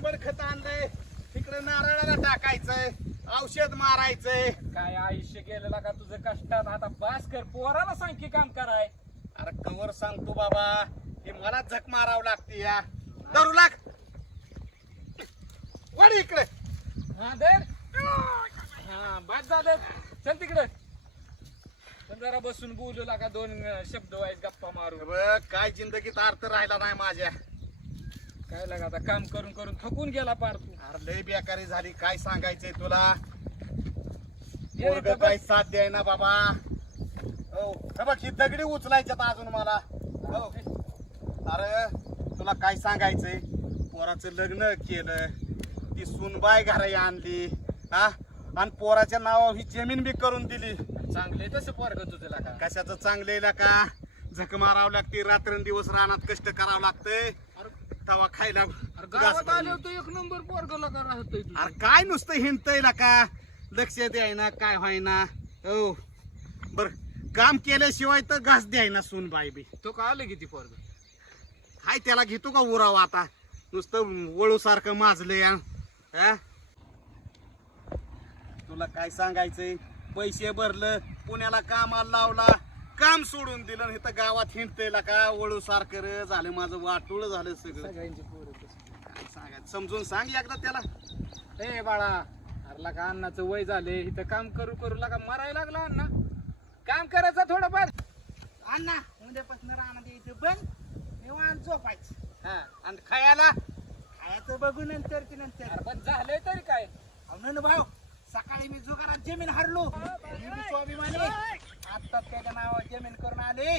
कोंबड खत आणलंय, तिकडे नारळाला टाकायचंय, औषध मारायचंय. काय आयुष्य गेलेला का तुझं कष्टात. आता बास कर, पोराला सांग की काम कराय. अरे कवर सांगतो बाबा, हे मला झक मारावं लागते या. धरू लाग वाढ इकडे. हा दर. हा बाद झालं. चल तिकडे. पण जरा बसून बोलू लागा, दोन शब्द वाईज गप्पा मारू. बघ काय जिंदगीत अर्थ राहिला नाही माझ्या. काय लागा आता काम करून करून थकून गेला पार तू. अरे लय बेकारी झाली, काय सांगायचंय तुला. ये पोरगं इथं काय बस. साथ द्याय ना बाबा. हो हे बघ, ही दगडी उचलायच्यात अजून मला. हो अरे तुला काय सांगायचंय, पोराचं लग्न केलं, ती सुनबाई घराई आणली, हा, आणि पोराच्या नावावर ही जमीन बी करून दिली. चांगले तसं पोरग तुझं लागा. कशाचं चांगलेला का, झक मारावं लागते, रात्रंदिवस रानात कष्ट करावं लागतंय, तवा खायला गावात आले होते एक नंबर पोरग लगा राहतोय तू. अरे काय नुसतं हिंडतय का, लक्ष द्यायना काय व्हायना. हो बर, काम केल्याशिवाय तर घास द्यायना सूनबाई बी. तो का आलं किती पोरग. हाय त्याला घेतो का उरावा आता, नुसतं वळू सारखं माजलं या. हा? तुला काय सांगायचंय, पैसे भरलं, पुण्याला कामाला लावला, काम सोडून दिलं, आणि इथं गावात हिंडतय का वळू सारखं रे झालं, माझं वाटोळ झालं सगळं. सगळ्यांची पोरं काय सांगायचं, समजून सांग एकदा त्याला. ए बाळा, अरला का अण्णाचं वय झाले, इथं काम करू करू लागा मरायला लागला अण्णा. काम करायचं थोडंफार. अण्णा उद्यापासून राहणार द्यायचं बंद, निवांत झोपायचं. हा, आणि खायला खायचं बघू नंतर की नंतर. अरे पण झालंय तरी काय. अहो भाऊ, सकाळी मी जुगारात जमीन हारलो, मी बी स्वाभिमानी, आता त्याच्या नावावर जमीन करून आले.